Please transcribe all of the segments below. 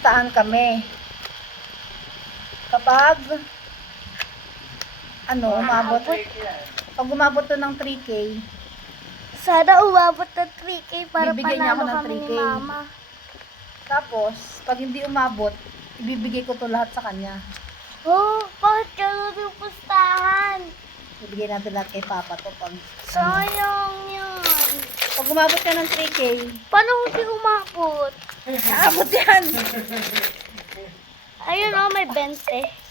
pustahan kami. Kapag umabot. Pag umabot to ng 3K, Sana umabot ng 3K para Bibigyan niya ako panalo ng kami ni 3K. Mama. tapos, pag hindi umabot, ibibigay ko to lahat sa kanya. Oh, bakit ka yung pustahan? Ibigay natin lahat kay Papa to pag, Sayang yan. pag umabot ka ng 3K, Paano hindi umabot? aabot yan. Ayun oh, may 20.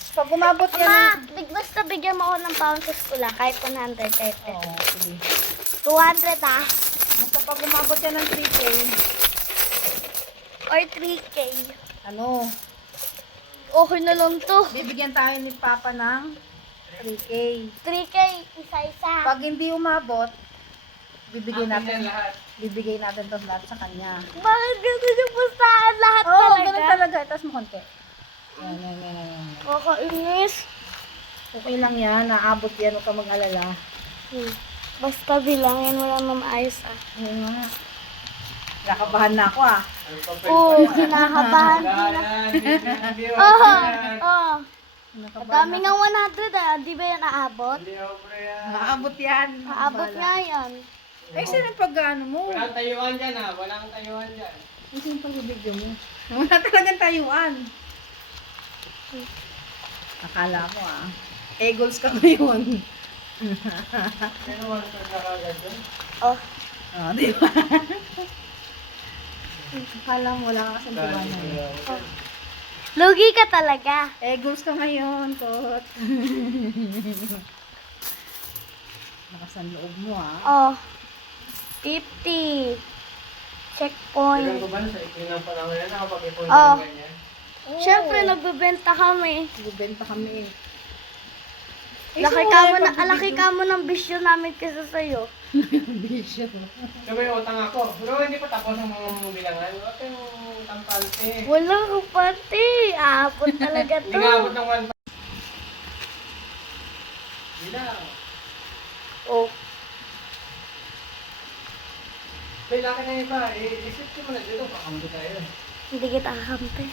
Pag umabot yan ng... Mama, basta bigyan mo ako ng pound sa school kahit 100, kahit 10. Oo, sige. 200 ah. Basta pag umabot yan ng 3K, Or 3K. Okay na lang to. bibigyan tayo ni Papa ng 3K. 3K, isa-isa. Pag hindi umabot, bibigay Akin natin yan lahat. bibigay natin to lahat sa kanya. Bakit ganun yung pustahan lahat Oo, talaga? ganun talaga. Itaas mo konti. Yan. Kakainis. Okay lang yan. Naabot yan. Huwag ka mag-alala. Basta bilangin mo lang na maayos ah. Oo nga. Nakabahan na ako ah. Oo, kinakabahan din na. Oo, oo. Ang Nakabahan dami na. ng 100 ah. Di ba yan aabot? Naabot yan. Aabot nga yan. Ay, sino pag ano mo? Walang tayuan dyan ha. Walang tayuan dyan. Ay, sino pag video mo? Wala talagang tayuan. Akala mo ah. Eagles ka ngayon. Sino wala ka nakagad dyan? Oh, Oh, di ba? Akala mo wala ka kasang tiwanan. lugi ka talaga. Eagles ka ngayon, Tot. Lakas ang loob mo ah. Oh, 50. Tignan Checkpoint. ko ba na sa ikinang panahon yan? Nakapag-ipon Oh. ng ganyan? Siyempre, nagbebenta kami. Bibenta kami. Laki ka mo ng bisyo namin kaysa sa'yo. Bisyo. So may utang ako. Pero hindi pa tapos ang mga bilangan. Ito yung tampante. Wala ko pati. Aabot talaga Hindi to. nga abot ng 1. Bilang. Oh, May laki na iba. Isip ko mo na dito. Pakamdo tayo. hindi kita kakampi.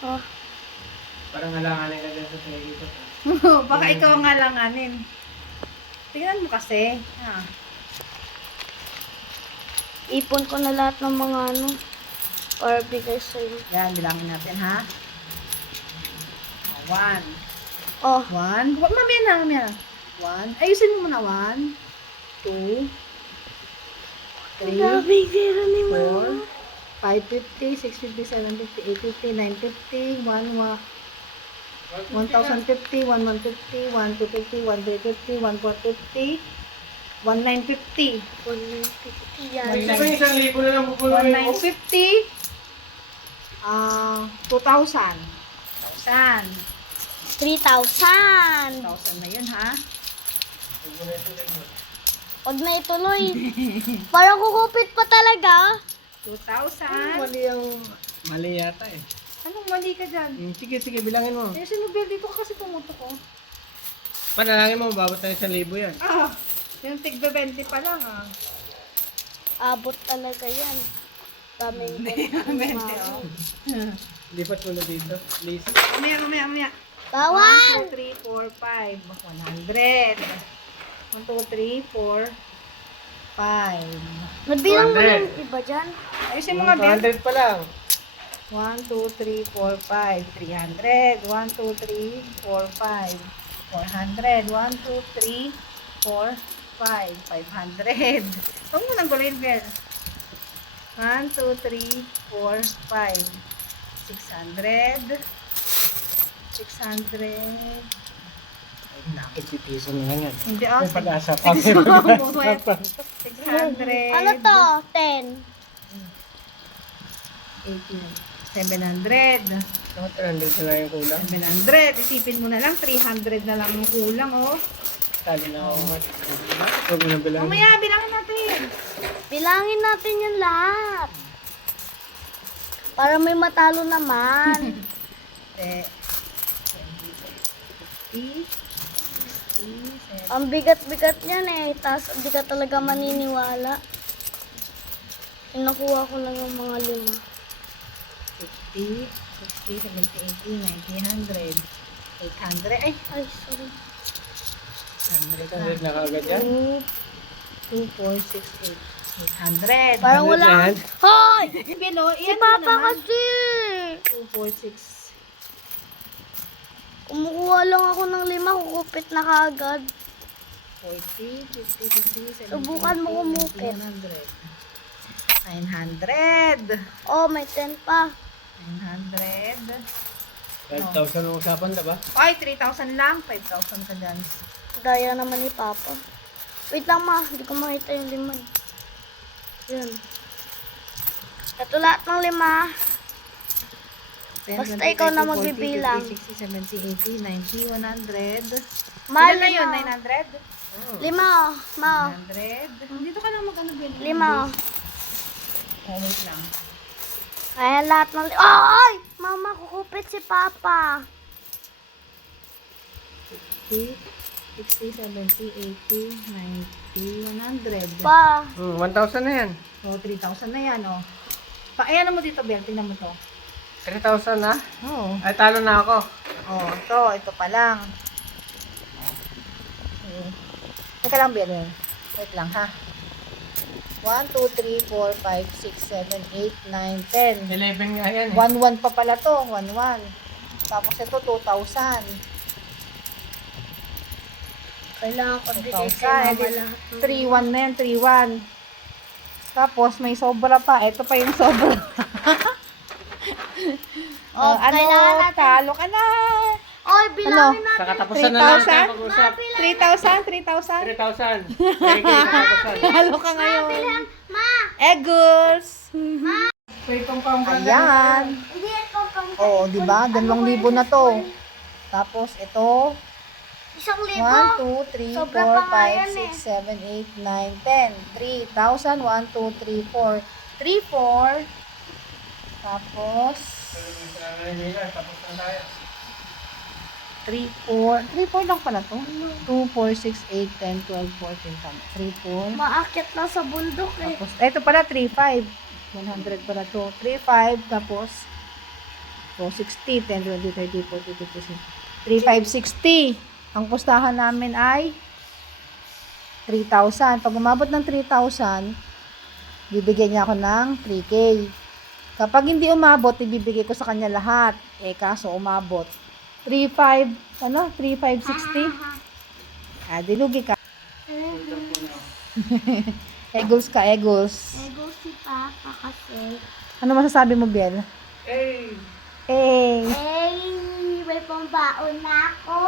Oh, Parang halangan na dyan sa tayo dito. Baka ikaw ang alanganin. Tingnan mo kasi. Ah. ipon ko na lahat ng mga ano. Or bigay sa'yo. Yan, bilangin natin ha. 1. Oh, 1. Mamaya na. 1. Ayusin mo muna. 1, 2, 3, grabe zero ni 4, Mama. 550, 650, 750, 850, 950, 1,050, 1,150, 1,250, 1,350, 1,450, 1,950, 150 yan. Isa pa yung 1,000 na lang pupunuin mo. 1,950, 2,000, 1,000, 3,000. 1,000 na yun ha. Huwag na ituloy. Parang kukupit pa talaga. 2,000. Mali yata eh. Anong mali ka dyan? Sige, bilangin mo. Eh, sinubel dito ka kasi tumutok ko. Panalangin mo, mababot na yung 1,000 yan. Ah, yung tigbe 20 pa lang ah. Abot talaga yan. Daming 20 oh. Lipat mo na dito, please. Mamaya. Bawal! 1, 2, 3, 4, 5. 100. 1, 2, 3, 4, 5. Nabilang mo 200. yung iba dyan. Ayusin mo nga, Ben. 200 pa lang. 1, 2, 3, 4, 5. 300. 1, 2, 3, 4, 5. 400. 1, 2, 3, 4, 5. 500. Huwag mo nang gulin, Ben. 1, 2, 3, 4, 5. 600. 600. Nakikitiso na yan. Hindi ah. May pag-asa pa. 600. Ano to? 10. 700. Dapat nandito na yung kulang. 700. Isipin mo na lang, 300 na lang yung kulang, oh. Tali na ako. Huwag mo na bilangin. Mamaya, bilangin natin. Bilangin natin yan lahat. Para may matalo naman. 50. Ang bigat-bigat niyan eh. Tapos hindi ka talaga maniniwala. Nakuha ko lang yung mga 5. 50, 60, 70, 80, 90, 100, 800, ay, Ay, sorry. 100 100 na. na kagad yan. 2, 4, 6, 8, 800. Parang 100 wala. na yan. Hoy! Bilo, Si iyan mo Papa naman. kasi! 2, 4, 6, Kumukuha lang ako ng 5, kukupit na kaagad. 40, 50, 60, 70, Subukan mo 80, kumupit. 900. Oh, may 10 pa. 900. 5,000 ang usapan, diba? Ay, 3,000 lang. 5,000 ka dyan. Daya naman ni Papa. Wait lang ma, hindi ko makita yung 5 eh. Yun. Ito lahat ng 5. 10, Basta 20, ikaw na 30, 40, magbibilang. 50, 60, 70, 80, 90, 100. Mahal Ilan na yun? na. 900? 5 oh, ma. 900. Dito ka lang mag-ano, Bill. 5 oh. Oh, wait lang. Kaya lahat ng... Ay! Mama, kukupit si Papa. 50, 60, 70, 80, 90, 100. Pa. 1,000 na yan. Oh, 3,000 na yan, oh. Ayan mo dito, Bill. Tingnan mo to. 3,000 na? Oh. Ay, talo na ako. Oh, ito pa lang. Okay. Teka lang, Bill. Wait lang, ha? 1, 2, 3, 4, 5, 6, 7, 8, 9, 10. 11 nga yan eh. 1-1 pa pala to. 1-1. Tapos ito, 2,000. Kailangan ko bigay 2,000. kay Mama Eh, lahat. 3-1 na yan, 3-1. Tapos, may sobra pa. Ito pa yung sobra. Oh, ano, kailangan natin. talo ka na. Oy, bilangin Sa natin. katapusan na lang 3,000? tayo pag-usap. 3,000? 3,000. Okay, katapusan. Talo ka ngayon. Ma! Eggles. Wait, compound ka Ayan. Hindi ito pang... Oo, di ba? 2,000 na to. Tapos, ito. 1,000. 1, 2, 3, 4, Sobra pa nga yan 5, 6, 7, 8, 9, 10. 3,000. 1, 2, 3, 4. 3, 4. Tapos, Tapos na tayo. 3, 4. 3, 4 lang pala to. 2, 4, 6, 8, 10, 12, 14, 3, 4. Maakit na sa bundok eh. Tapos, ito pala, 3, 5. 100 pala to. 3, 5. Tapos, 60, 10, 20, 30, 40, 50, 3, 5, 60. Ang pustahan namin ay 3,000. Pag umabot ng 3,000, bibigyan niya ako ng 3K. Kapag hindi umabot, ibibigay ko sa kanya lahat. Eh, kaso umabot. 3,5, ano? 3,560. Ah, dilugi ka. Eggles ka, eggles. Ego si Papa kasi. Ano masasabi mo, Biel? Hey! Eh. Hey, may pambaon na ako.